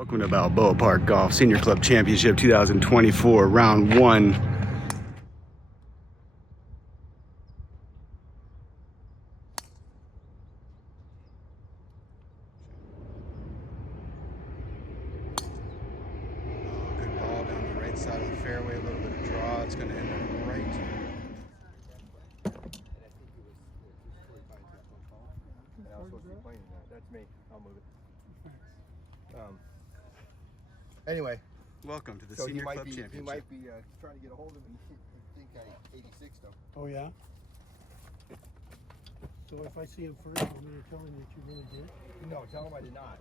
Welcome to Balboa Park Golf Senior Club Championship 2024, round one. Good ball down the right side of the fairway, a little bit of draw. It's going to end up right. That's me. I'll move it. Anyway, Welcome to the so Senior Club He Championship. might be trying to get a hold of him. I think I 86 though. Oh yeah? So if I see him first, I'm going to tell him that you really did? No, tell him I did not.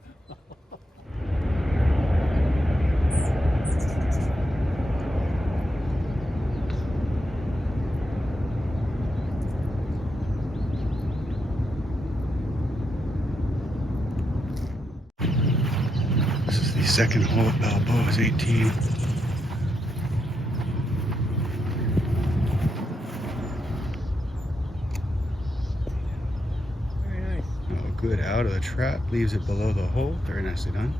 This is the second hole at Balboa's 18. Very nice. Oh, good out of the trap, leaves it below the hole. Very nicely done.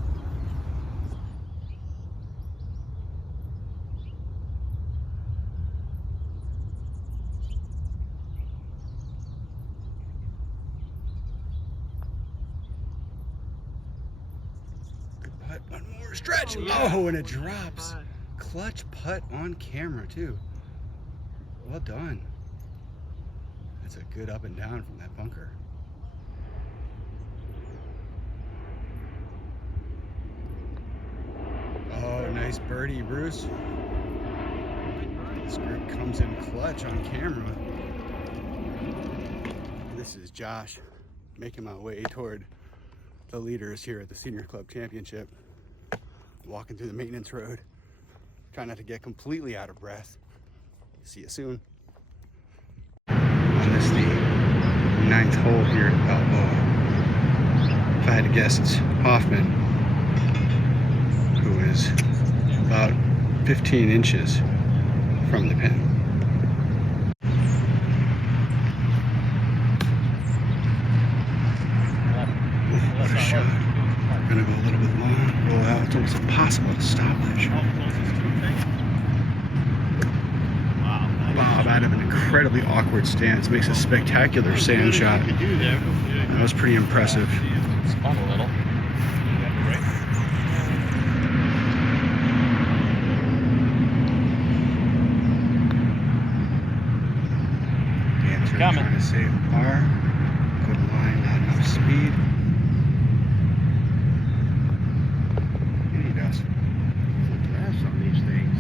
Good putt, one more stretch. Oh, yeah. Oh, and it drops. Clutch putt on camera too. Well done. That's a good up and down from that bunker. Oh, nice birdie, Bruce. This group comes in clutch on camera. This is Josh making my way toward the leaders here at the Senior Club Championship. Walking through the maintenance road. Try not to get completely out of breath. See you soon. On this the 9th hole here at Balboa. If I had to guess, it's Hoffman, who is about 15 inches from the pin. What a shot. Gonna go a little bit long, roll out. It's almost impossible to stop that shot. Wow, out of an incredibly awkward stance. Makes a spectacular sand shot. That was pretty impressive. Spun a little. Dancer Coming. trying to save par. Good line, not enough speed. And he does. Grass on these things.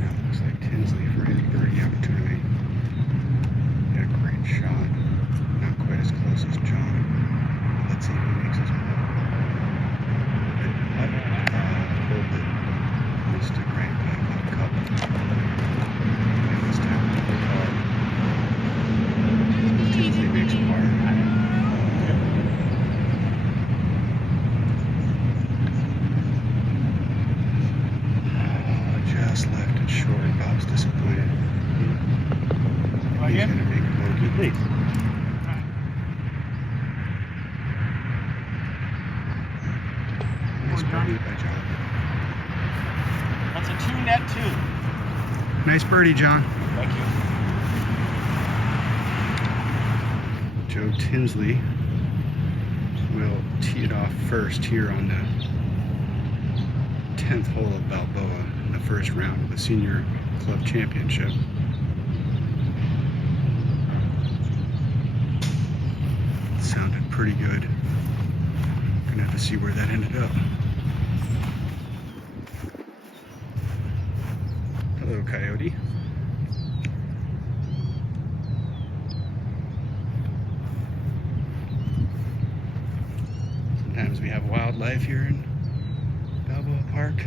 Now it looks like Tinsley for his birdie opportunity. Got a great shot. Not quite as close as John. Let's see if he makes his putt. A little bit. Missed it right by about a cup. And this time it's hard. Tinsley makes a par. Just left it short. Bob's disappointed. He's gonna make a bogey. Please. Nice birdie by John. That's a 2-net 2. Nice birdie, John. Thank you. Joe Tinsley will tee it off first here on the 10th hole of Balboa in the first round of the Senior Club Championship. Sounded pretty good. Gonna have to see where that ended up. Hello, Coyote. Sometimes we have wildlife here in Balboa Park.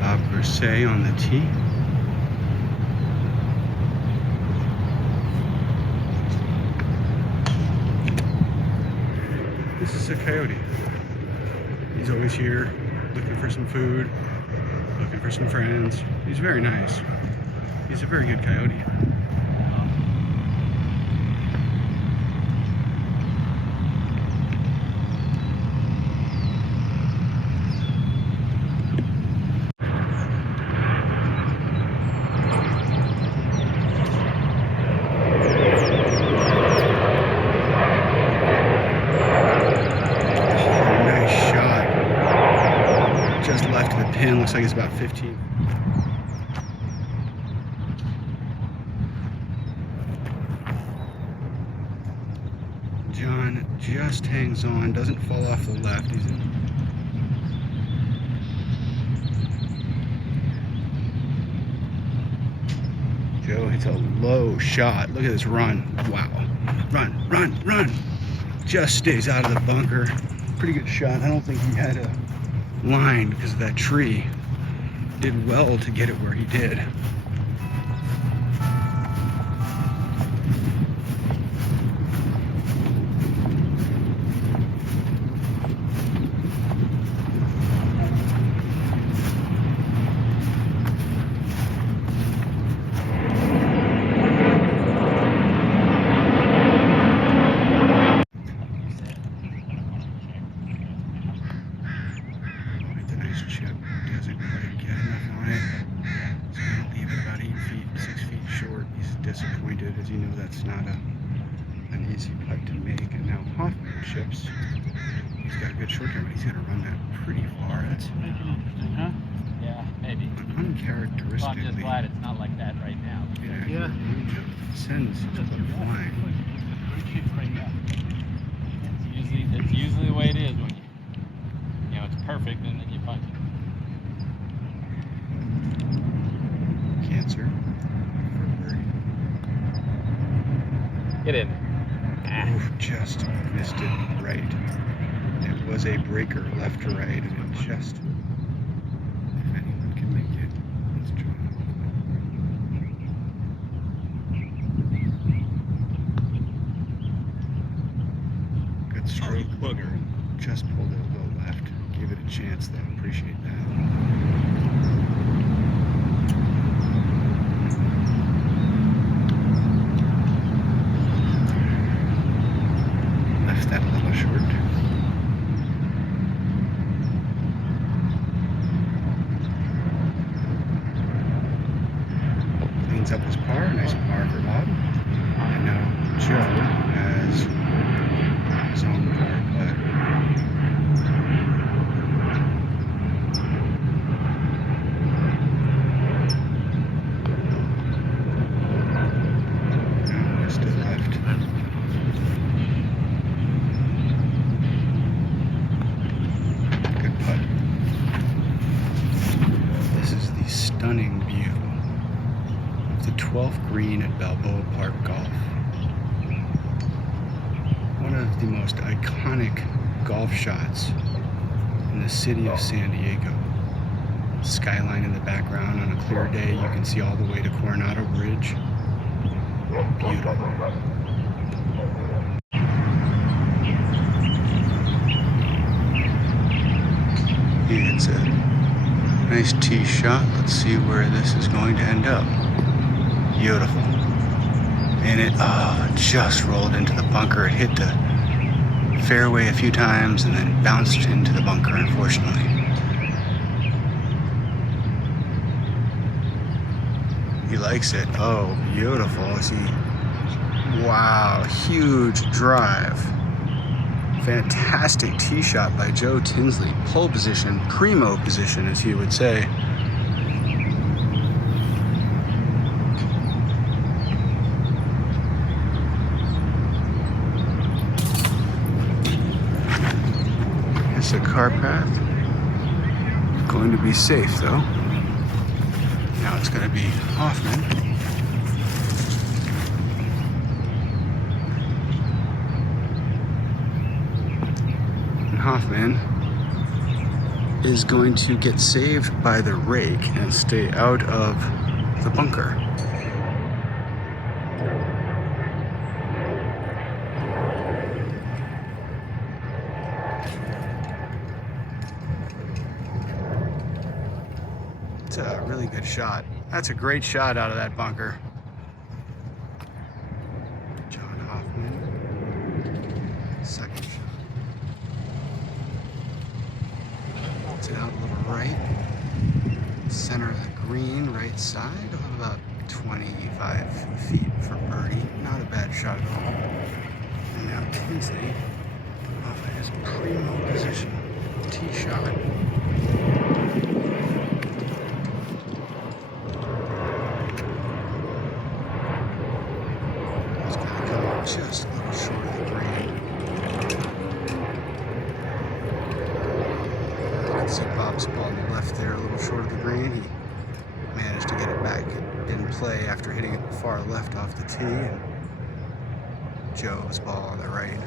Bob Versailles on the tee. This is a coyote. He's always here looking for some food, looking for some friends. He's very nice. He's a very good coyote. looks like it's about 15. John just hangs on, doesn't fall off the left. He's in. Joe hits a low shot. Look at this run. Wow. Run, run, run. Just stays out of the bunker. Pretty good shot. I don't think he had a line because of that tree. Did well to get it where he did. Chip doesn't quite get enough on it. So I'm gonna leave it about 8 feet, 6 feet short. He's disappointed, as you know that's not an easy putt to make. And now Hoffman chips. He's got a good short term, but he's gonna run that pretty far. That's Make it interesting, huh? Yeah, maybe. uncharacteristically. Well, I'm just glad it's not like that right now. Yeah. He sends his club flying. It's usually the way it is when you know, it's perfect and then you punch it. Cancer for birdie. Get in. Oof, just missed it right. It was a breaker left to right, and it just, if anyone can make it, it's John. Good stroke. Booger. Just pulled it a little left. Gave it a chance, though. Appreciate that. Left that a little short. Cleans up his par. Nice par for Bob. And now Joe has his own par putt. Stunning view of the 12th green at Balboa Park Golf. One of the most iconic golf shots in the city of San Diego. Skyline in the background. On a clear day, you can see all the way to Coronado Bridge. Beautiful. It's a nice tee shot. Let's see where this is going to end up. Beautiful. And it just rolled into the bunker. It hit the fairway a few times and then bounced into the bunker, unfortunately. He likes it. Oh, beautiful. See? Wow, huge drive. Fantastic tee shot by Joe Tinsley. Pole position, primo position, as he would say. It's a car path. Going to be safe, though. Now it's going to be Hoffman. Hoffman is going to get saved by the rake and stay out of the bunker. It's a really good shot. That's a great shot out of that bunker. John Hoffman, second shot. It out a little right, center of the green, right side, about 25 feet for birdie. Not a bad shot at all. And now Tinsley off of his primo position tee shot. far left off the tee, and Joe's ball on the right.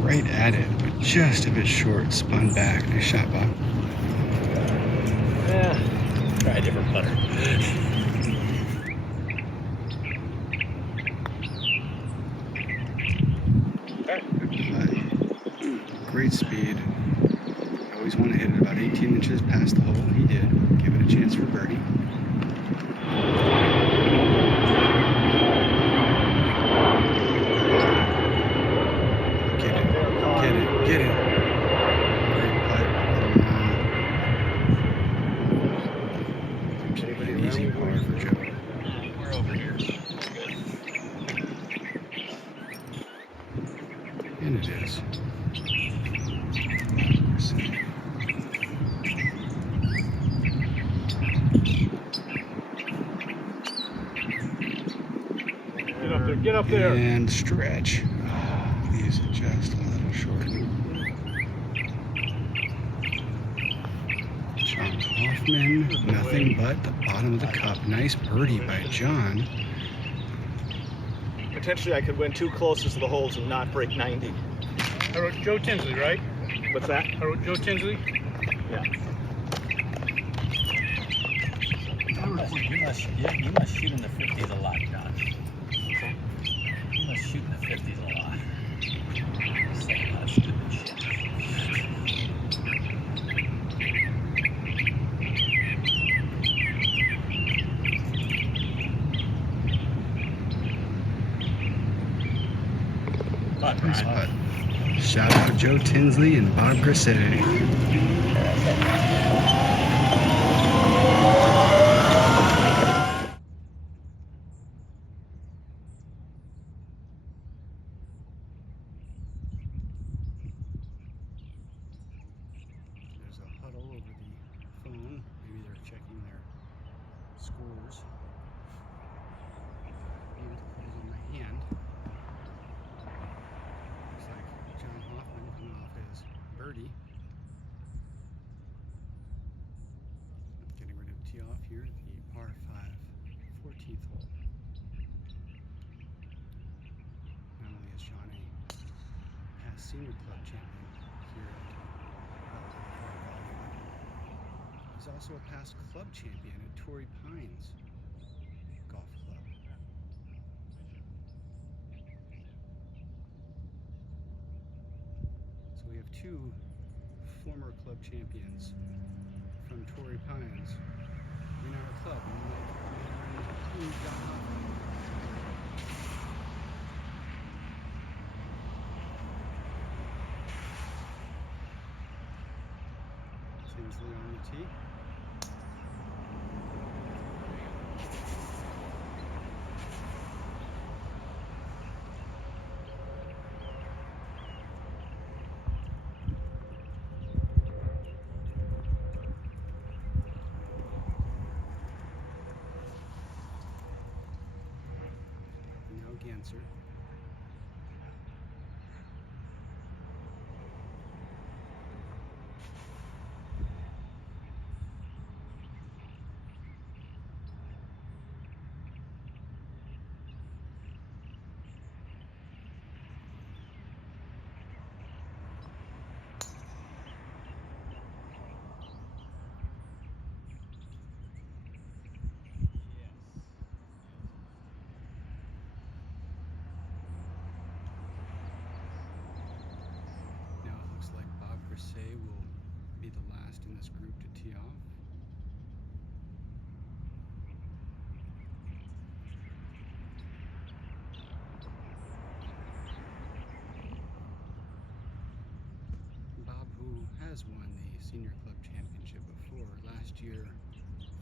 Right at it, but just a bit short. Spun back. Nice shot, Bob. Yeah. Try a different putter. Great speed. Always want to hit it about 18 inches past the hole. He did. Give it a chance for birdie. Get it. Get it. Get it. Great putt. Seems to be an easy par for Joe. We're over here. And it is. Get up there. And stretch. Oh, these are just a little short. John Hoffman, nothing but the bottom of the cup. Nice birdie by John. Potentially I could win 2 closest to the holes and not break 90. I wrote Joe Tinsley, right? What's that? I wrote Joe Tinsley. Yeah. You must shoot in the 50s a lot, John. You must shoot in the 50s a lot. Saying that stupid shit. Nice putt. Shout out Joe Tinsley and Bob Grissetti. There's a huddle over the phone. Maybe they're checking their scores. And put it in my hand. Looks like John Hoffman coming off his birdie. Getting ready to tee off here at the par 5 14th hole. Not only is John a past senior club champion here at Balboa, he's also a past club champion at Torrey Pines Golf Club. So we have 2 former club champions from Torrey Pines in our club. And John Hoffman. Tinsley on the tee. No Ganser. Now it looks like Bob Grisset will be the last in this group to tee off. Bob, who has won the Senior Club Championship before, last year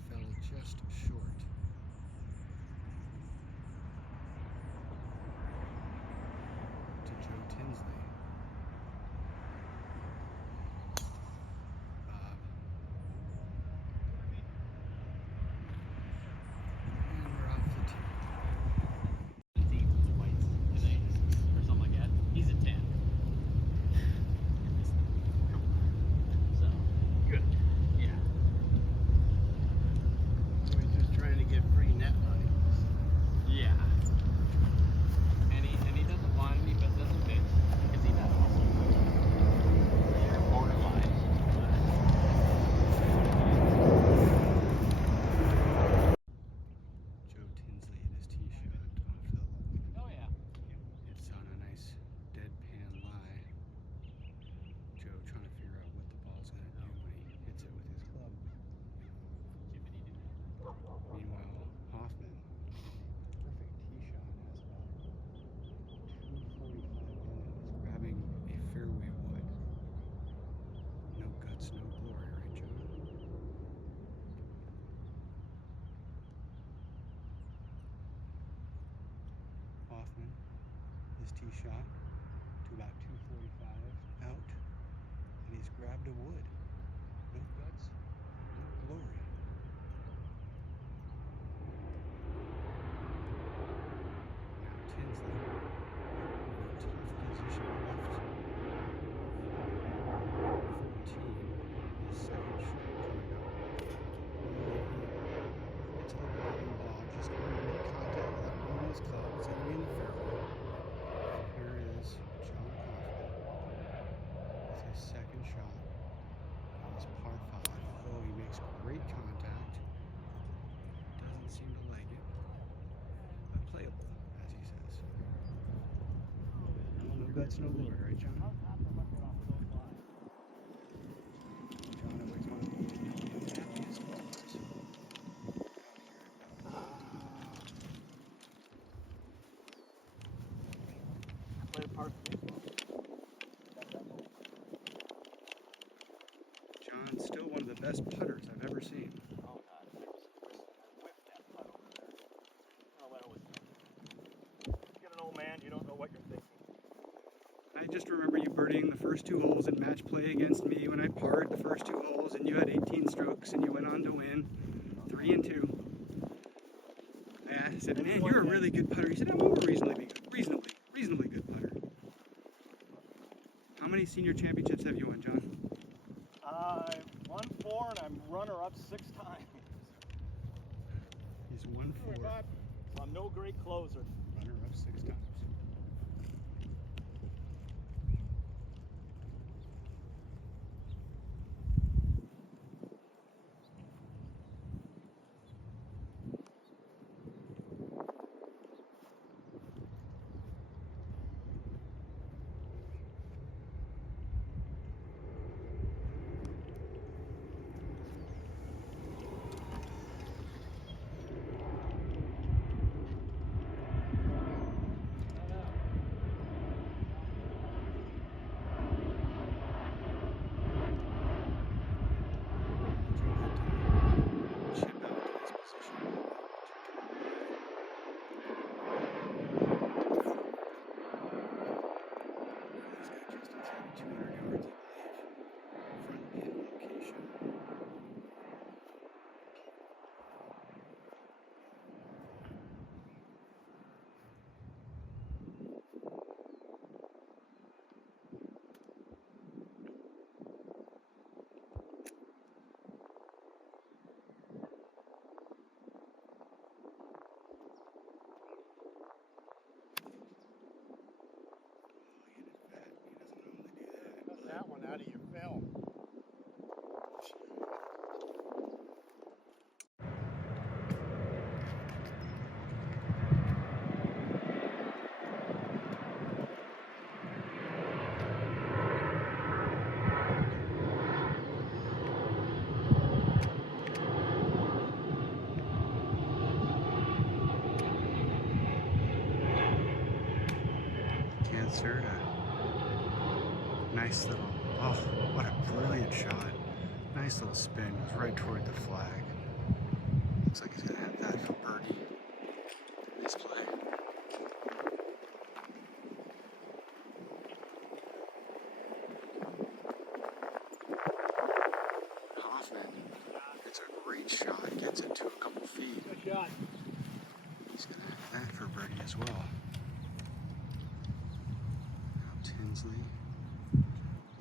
fell just short. To Joe Tinsley. Bob shot to about 245 out, and he's grabbed a wood. No guts, no glory. Now Tinsley, 14th position left. 14, his second shot coming up. It's a little bowling ball, just going to make contact with that one of his clubs. It's going to be in the fairway. Here is John Confident with his second shot on his par 5. Oh, he makes great contact. Doesn't seem to like it, but playable, as he says. Well, no guts, no glory, right, John? John always one of the happiest golfers. Play a part for baseball. John's still one of the best putters I've ever seen. Oh, God. I whipped that putt over there. I don't know what I was thinking. Get an old man, you don't know what you're thinking. I just remember you birdieing the first 2 holes in match play against me when I parred the first 2 holes, and you had 18 strokes, and you went on to win 3 and 2. I said, man, you're a really good putter. He said, I'm a reasonably good putter. How many senior championships have you won, John? I've won 4 and I'm runner-up 6 times. He's won 4, So I'm no great closer. runner-up 6 times. That one out of your film. Cancer. Nice little, oh, what a brilliant shot. Nice little spin, goes right toward the flag. Looks like he's gonna have that for birdie in this play. Hoffman, it's a great shot, gets it to a couple feet. Good shot. He's gonna have that for birdie as well. Now Tinsley.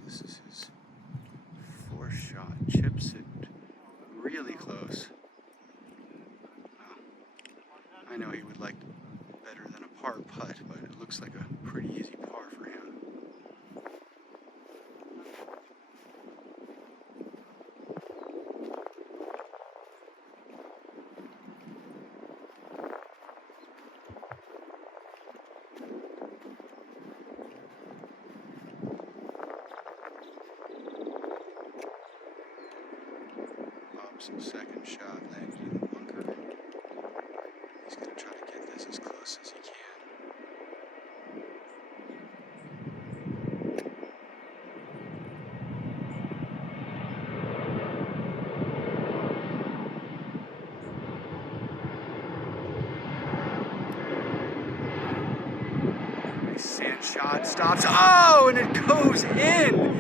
This is his 4th shot. Chips it really close. Well, I know he would like better than a par putt, but it looks like a pretty easy par for him. Bob's second shot landed in the bunker. He's going to try to get this as close as he can. Nice sand shot, stops. Oh, and it goes in.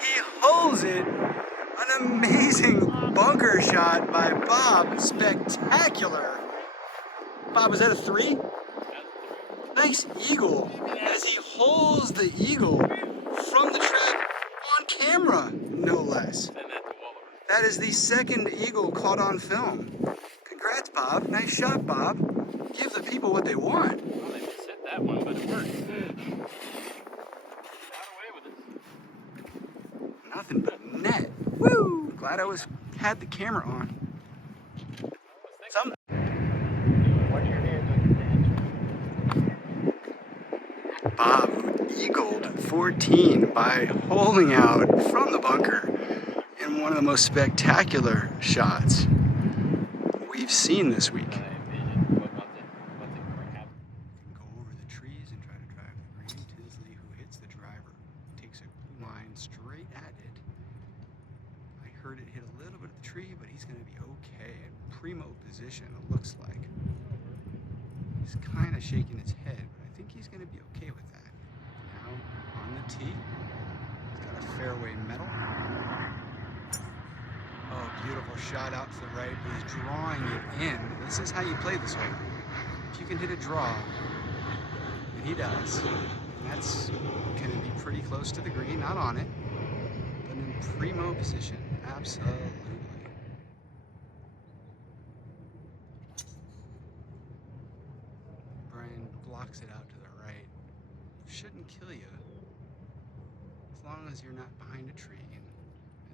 He holds it. An amazing bunker shot by Bob. Spectacular. Bob, was that a 3? Nice eagle as he holds the eagle from the trap on camera, no less. That is the second eagle caught on film. Congrats, Bob. Nice shot, Bob. Give the people what they want. Well, they just hit that one, but it worked. Got away with it. Nothing but net. Woo! Glad I had the camera on. Some. Watch your hands on your pants. Bob eagled 14 by holding out from the bunker in one of the most spectacular shots we've seen this week. Go Over the trees and try to drive the green. Tinsley, who hits the driver, takes a line straight at it. I heard it hit a little bit of the tree, but he's going to be okay. In primo position, it looks like. He's kind of shaking his head, but I think he's going to be okay with that. Now on the tee, he's got a fairway metal. Oh, beautiful shot out to the right, but he's drawing it in. This is how you play this one. If you can hit a draw, and he does, and that's going to be pretty close to the green, not on it, but in primo position, absolutely. Brian blocks it out to the right. Shouldn't kill you, as long as you're not behind a tree. And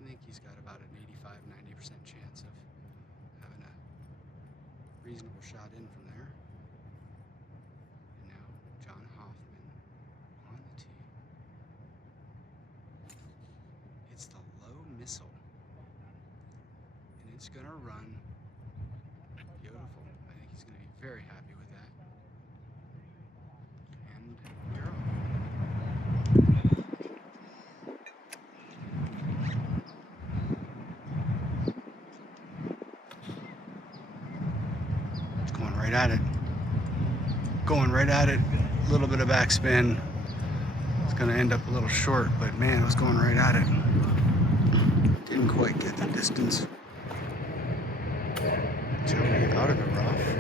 I think he's got about an 85–90% chance of having a reasonable shot in from there. And now John Hoffman on the tee. It's the low missile, and it's gonna run beautiful. I think he's gonna be very happy with that. And you're off. Going right at it. Going right at it. A little bit of backspin. It's going to end up a little short, but man, it was going right at it. Didn't quite get the distance. Joey out of the rough.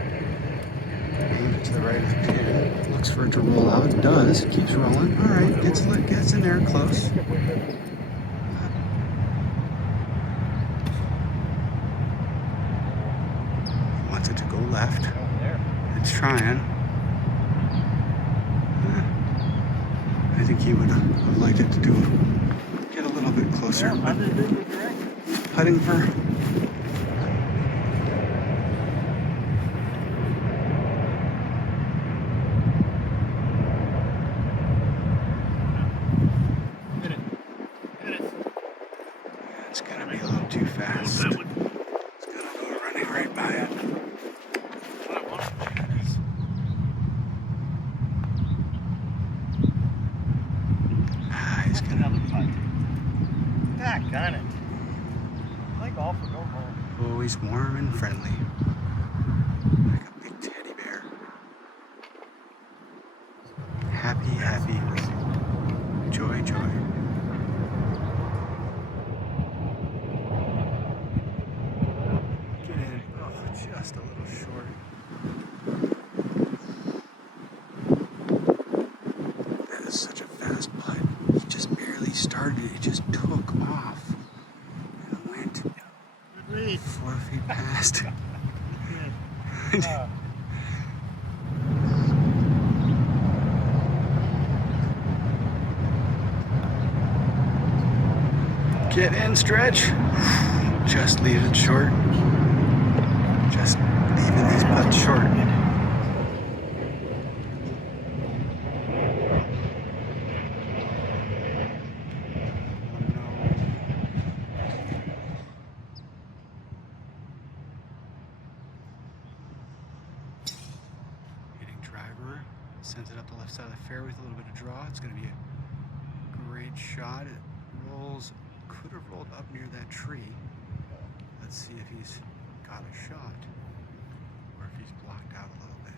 Aims it to the right of the pin. Looks for it to roll out. It does. Keeps rolling. All right. Gets in there close. Wants it to go left. It's trying. I think he would have liked it to get a little bit closer. But putting for. It's gonna be a little too fast. It's gonna go running right by it. He's gonna. Back on it. Play golf or go home. Oh, he's warm and friendly. Like a big teddy bear. Happy, happy. Joy, joy. Get in. Oh, just a little short. That is such a fast putt. He just barely started. It just took off and went 4 feet past. Get in, stretch. Just leave it short. Just leaving these putts short. Hitting driver. Sends it up the left side of the fairway with a little bit of draw. It's going to be a great shot. It rolls. Could have rolled up near that tree. Let's see if he's got a shot or if he's blocked out a little bit.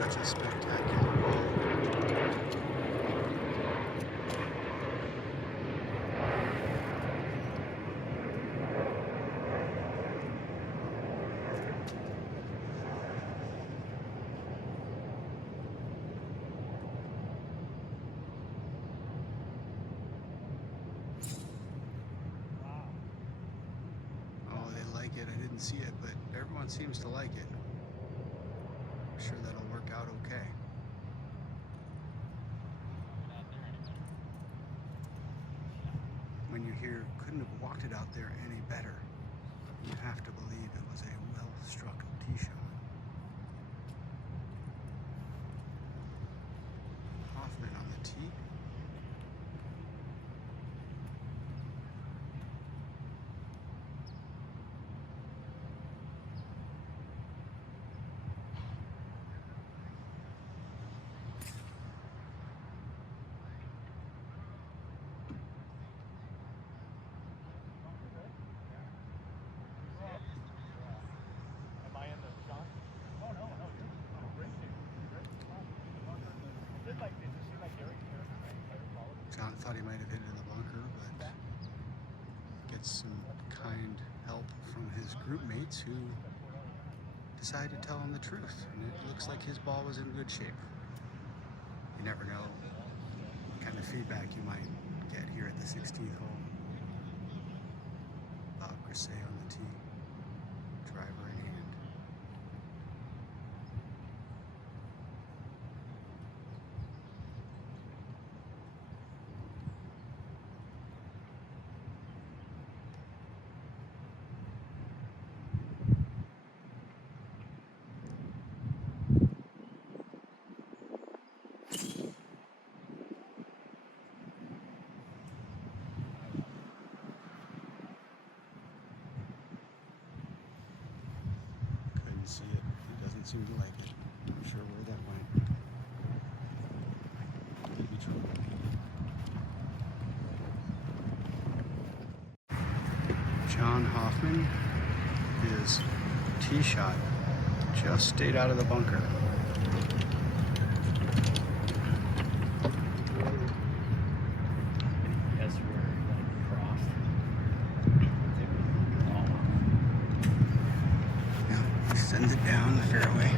Such a spectacular ball. Oh, they like it. I didn't see it, but everyone seems to like it. I'm sure that'll work out okay. When you hear couldn't have walked it out there any better, you have to believe it was a well-struck tee shot. Hoffman on the tee. Am I in the shot? Oh no, you're great shape. Great spot. Did you see like Gary? John thought he might have hit it in the bunker, but gets some kind help from his group mates who decided to tell him the truth. And it looks like his ball was in good shape. You never know what kind of feedback you might get here at the 16th hole. Bob Grisey on the tee, driver in hand. Couldn't see it. He doesn't seem to like it. Not sure where that went. Could be trouble. John Hoffman, his tee shot just stayed out of the bunker. That's where it crossed. Yeah, sends it down the fairway.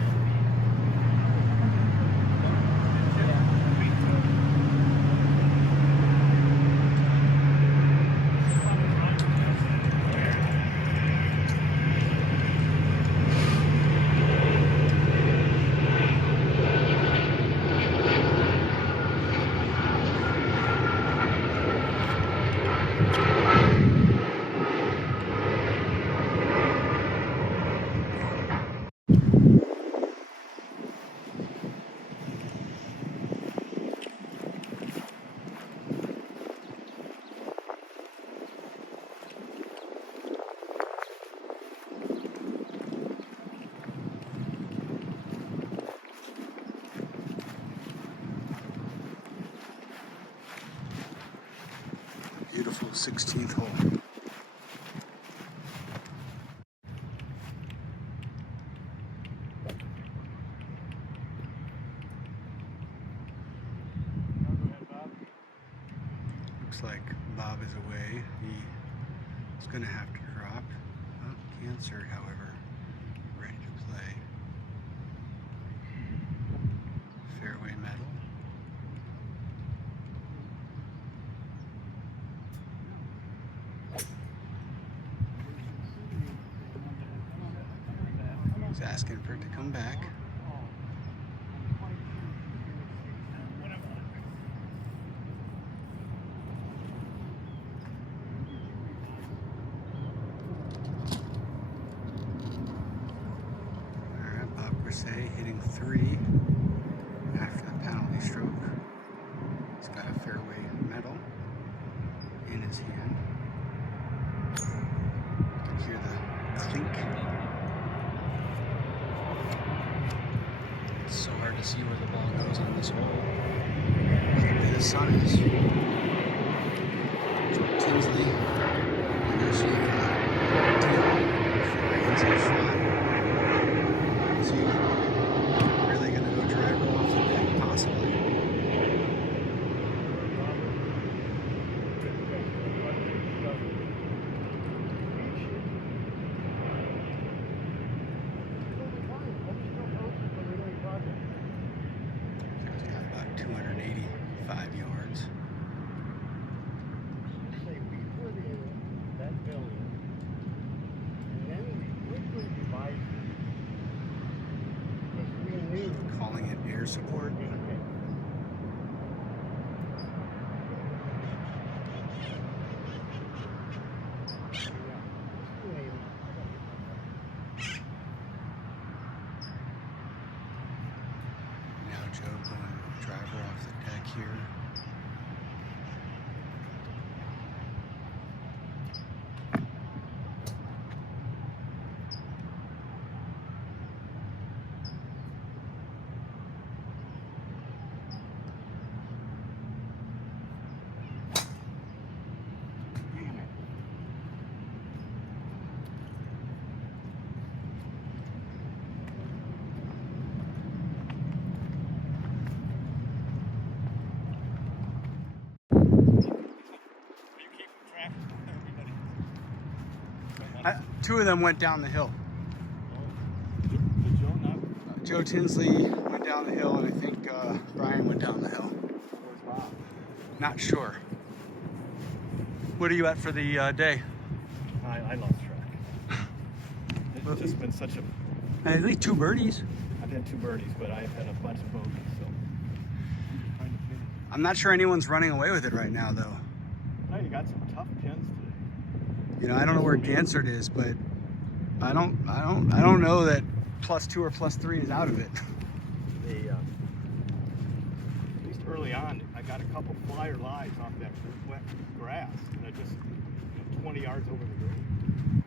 Beautiful 16th hole. Looks like Bob is away. He's going to have to drop. Oh, Cancer, however, ready to play. Fairway medal. He's asking for it to come back. Alright, Bob Grisey hitting 3 after the penalty stroke. He's got a fairway medal in his hand. You can hear the clink. It's so hard to see where the ball goes on this hole. Luckily the sun is. Joe Tinsley initiating a deal for the inside shot. Is he really going to go support. Now Joe going driver off the deck here. Two of them went down the hill. Joe Tinsley went down the hill, and I think Brian went down the hill. Not sure. What are you at for the day? I lost track. It's just been such a... At least 2 birdies. I've had 2 birdies, but I've had a bunch of bogeys, so... I'm not sure anyone's running away with it right now, though. No, you got some tough pins today. You know, I don't know where Gansert is, but I don't know that +2 or +3 is out of it. At least early on, I got a couple flyer lies off that wet grass, and I just 20 yards over the green.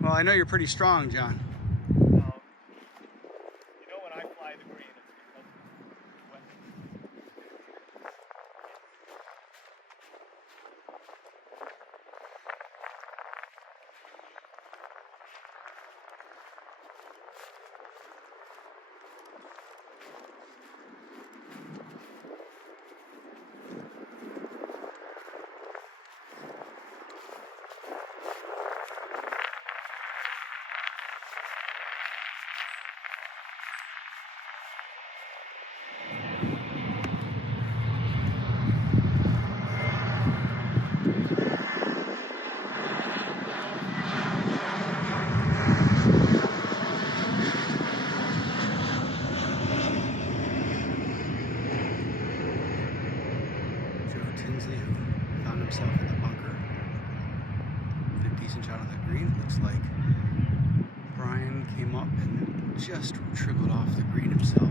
Well, I know you're pretty strong, John. You know when I fly the green, it's because it's wet. Tinsley, who found himself in the bunker, did a decent shot on the green. Looks like Brian came up and just trickled off the green himself.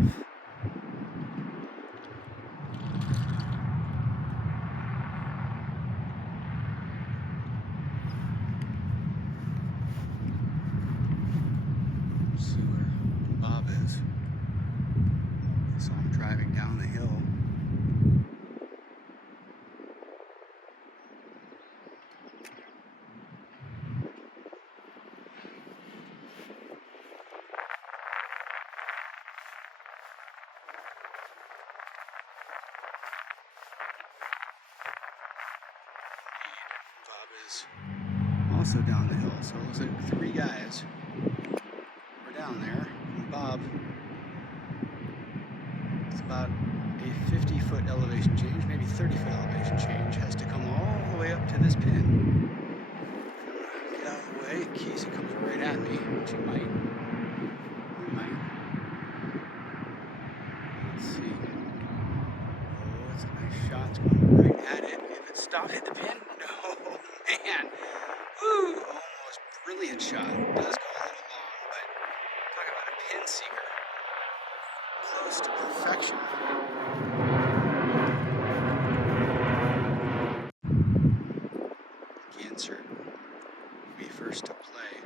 See where Bob is. I saw him driving down the hill. Is also down the hill, so it looks like 3 guys were down there. And Bob, it's about a 50-foot elevation change, maybe 30-foot elevation change, has to come all the way up to this pin. Get out of the way in case it comes right at me, which it might. It might. Let's see. Oh, it's a nice shot. It's going right at it. If it stopped, hit the pin. No. Man, woo, almost brilliant shot. It does go a little long, but talk about a pin seeker. Close to perfection. Gansert will be first to play.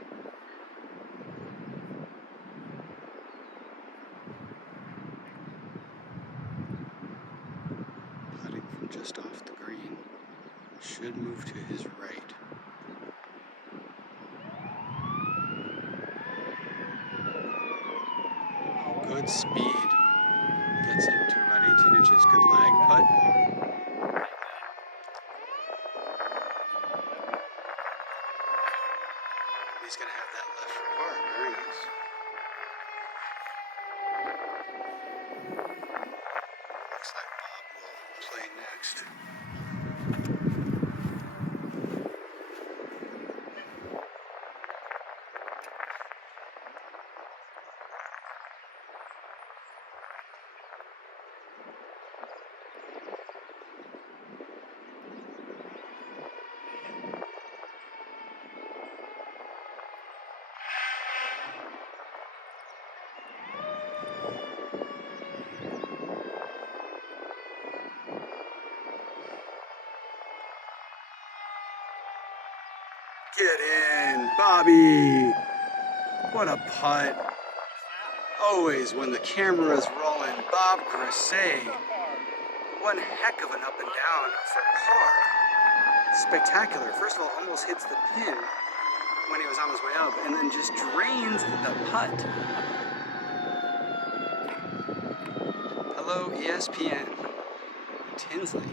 Putting from just off the green. Should move to his right. Good speed. Gets it to about 18 inches. Good lag putt. He's going to have that left for par. Very nice. Looks like Bob will play next. Get in, Bobby. What a putt. Always when the camera is rolling, Bob Crissay. One heck of an up and down for par. Spectacular. First of all, almost hits the pin when he was on his way up, and then just drains the putt. Hello, ESPN. Tinsley.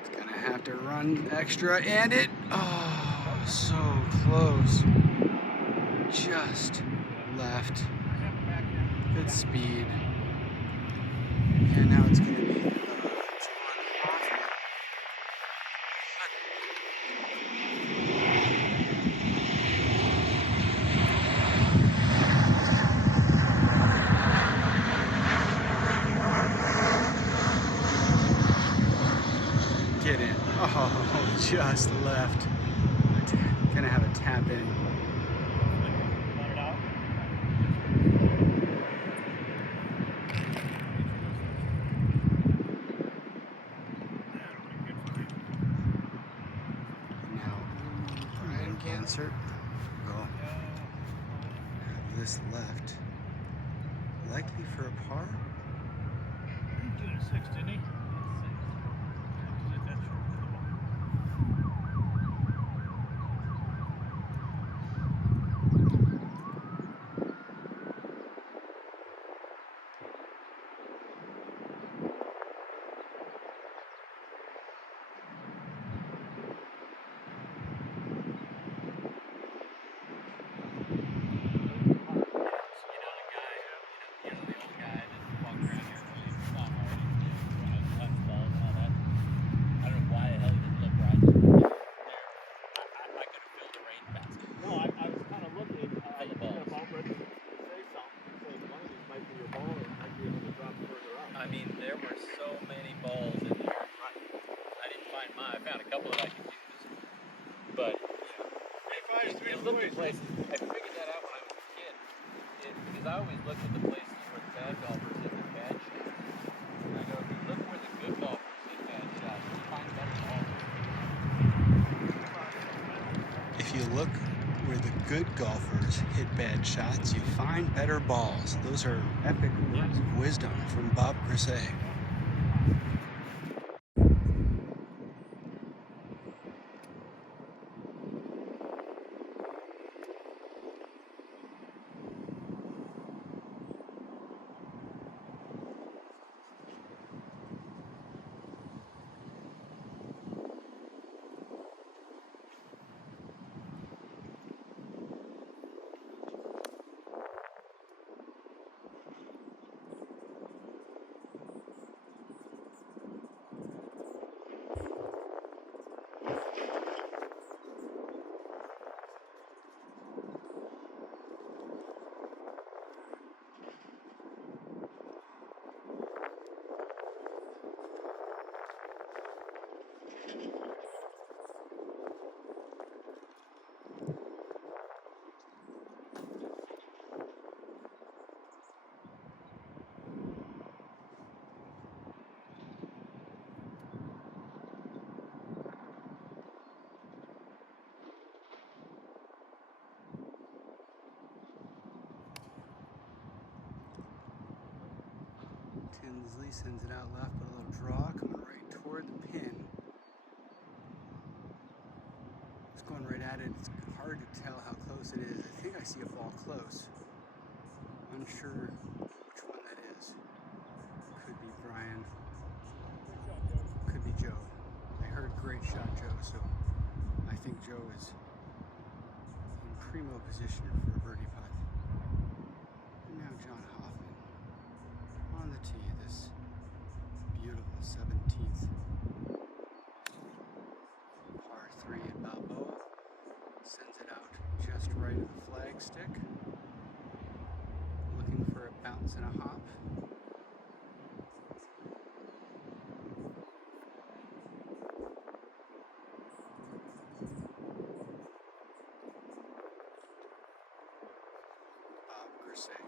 It's gonna have to run extra, and it, oh, so close. Just left. Good speed. And now it's gonna be, it's on off. Get in. Oh, just left. Gonna have a tap in. Now, Brian Gansert will have this left. Likely for a par. He's doing a 6, didn't he? No, I was kind of looking. I was about ready to say something. Say one of these might be your ball, and might be able to drop further up. I mean, there were so many balls in there. I didn't find mine. I found a couple that I could use. But, you look at places. I figured that out when I was a kid. Because I always looked at the places where the bad golfers hit the bad shots. And I go, if you look where the good golfers hit bad shots, you find better balls. If you look where the good golfers hit bad shots, you find better balls. Those are epic words of wisdom from Bob Crissay. Tinsley sends it out left, but a little draw coming right toward the pin. It's going right at it. It's hard to tell how close it is. I think I see a ball close. Unsure which one that is. Could be Brian. Could be Joe. I heard great shot, Joe, so I think Joe is in primo position for a birdie putt. And now John Hoffman on the tee, this beautiful 17th par 3 at Balboa. Sends it out just right of the flag stick. Looking for a bounce and a hop. Bob Crissay.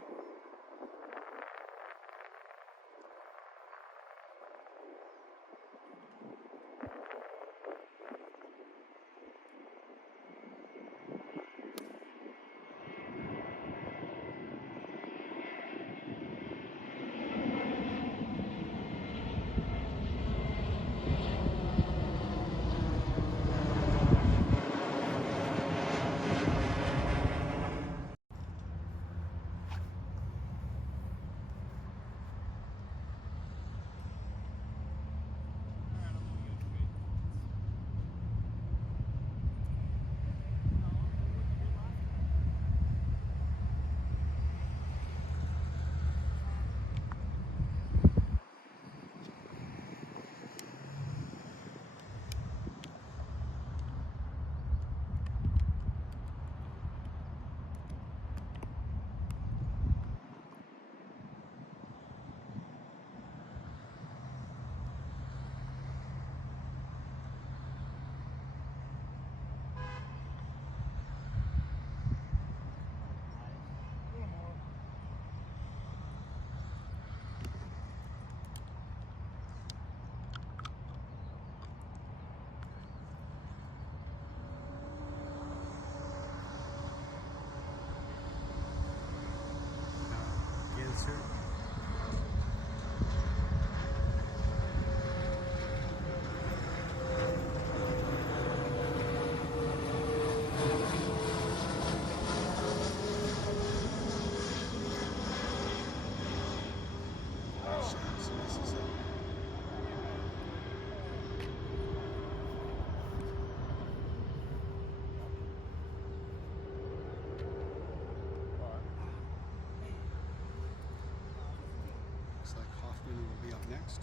next.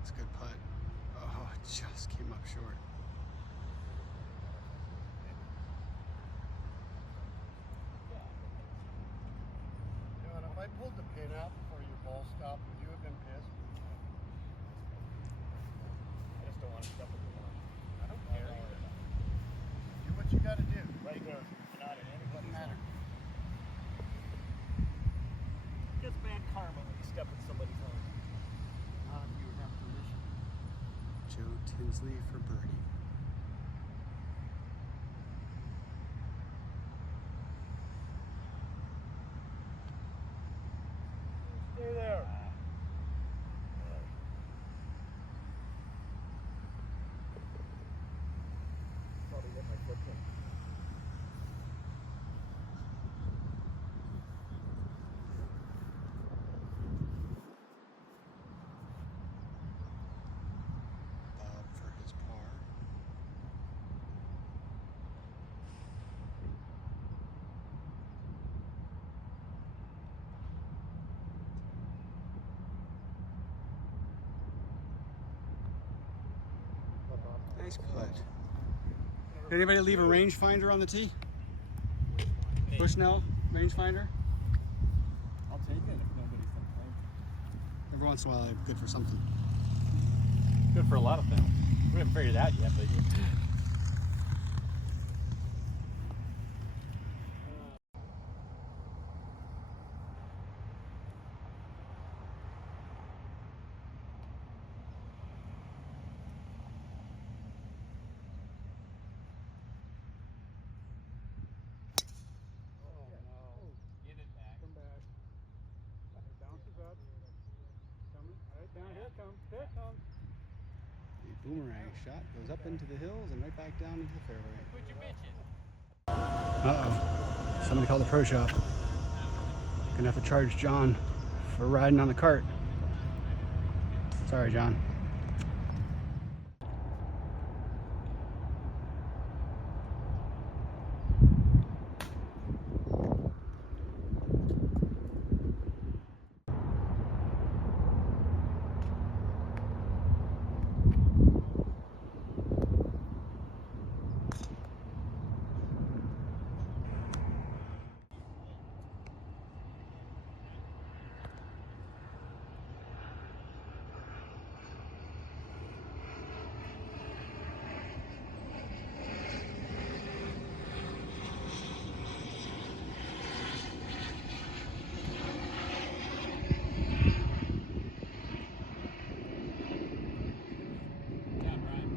It's a good putt. Oh, it just came up short. John, if I pulled the pin out before your ball stopped, would you have been pissed? I just don't want to step with the line. I don't care. Do what you gotta do. Right there, you're not in anybody's Doesn't matter. Just bad karma when you step in somebody's line. Not if you have permission. Joe Tinsley for birdie. Stay there. Probably hit my footprint. Bob for his par. Nice putt. Did anybody leave a rangefinder on the tee? Bushnell rangefinder? I'll take it if nobody's complaining. Every once in a while, they're good for something. Good for a lot of things. We haven't figured it out yet, but Oh no. give it back. Come back. It bounces up. Coming. Right down. Here it comes. Here it comes. The boomerang shot goes up into the hills and right back down into the fairway. Quit your bitching. Uh-oh. Somebody called the pro shop. Gonna have to charge John for riding on the cart. Sorry, John. Yeah, Brian.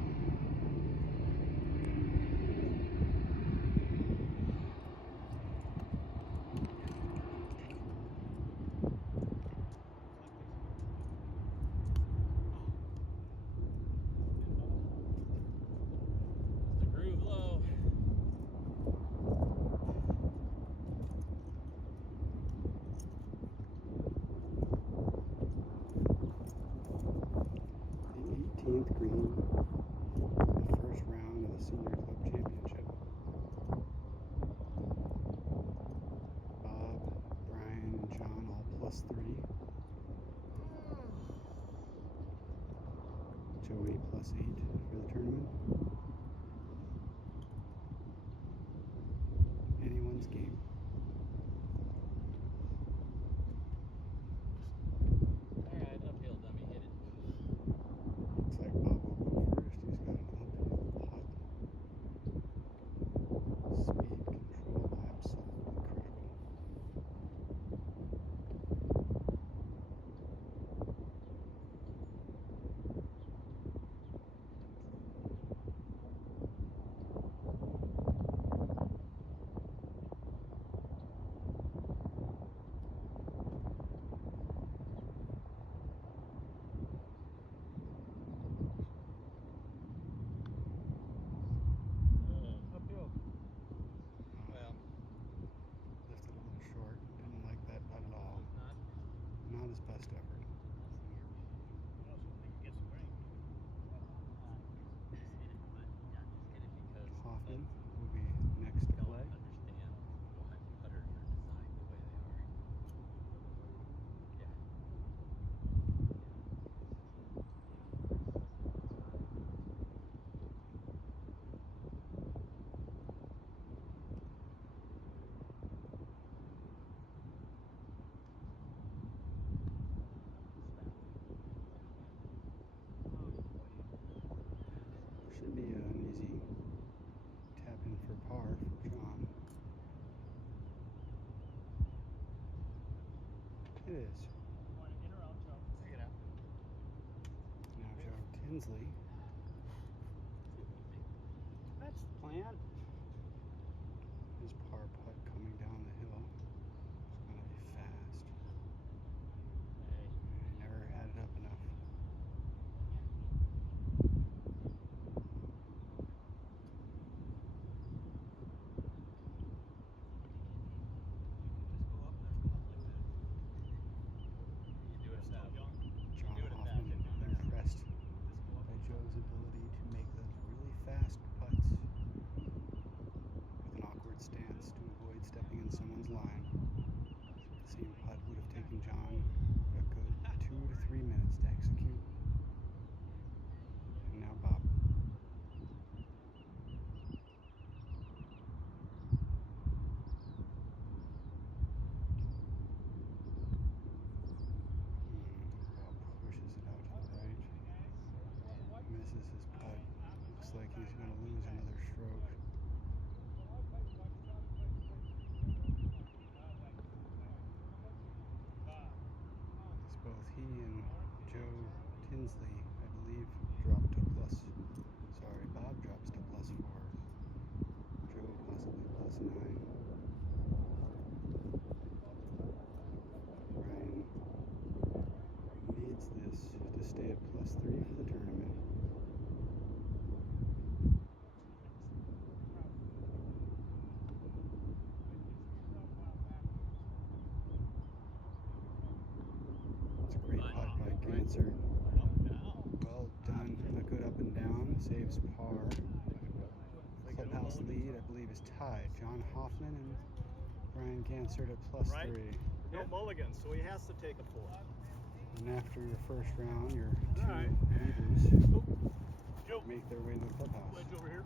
Just a groove low. 18th green, the first round of the Senior Club Championship. Bob, Brian, and John all +3. Joey +8 for the tournament. Anyone's game. Alright, uphill dummy, hit it. Looks like Bob will go first. He's got an uphill putt. Speed control absolutely critical. is. Take it out. Now Joe Tinsley. That's the plan. His par putt coming down the hill. It's going to be fast. He never had it up enough. John Hoffman impressed by Joe's ability to make those really fast putts with an awkward stance to avoid stepping in someone's line. The same putt would have taken John a good 2 to 3 minutes to execute. And now Bob. Bob pushes it out to the right. Misses his putt. Looks like he's going to lose another stroke. As both he and Joe Tinsley, I believe, dropped to plus. Sorry, Bob drops to +4. Joe possibly +9. Ryan needs this to stay at +3 for the tournament. It's a great putt by Ganser. Well done. A good up and down. Saves par. Clubhouse lead, I believe, is tied. John Hoffman and Brian Ganser at +3. Right. No mulligans, so he has to take a 4. And after your first round, your two All right. leaders Joe, make their way to the clubhouse. wedge over here.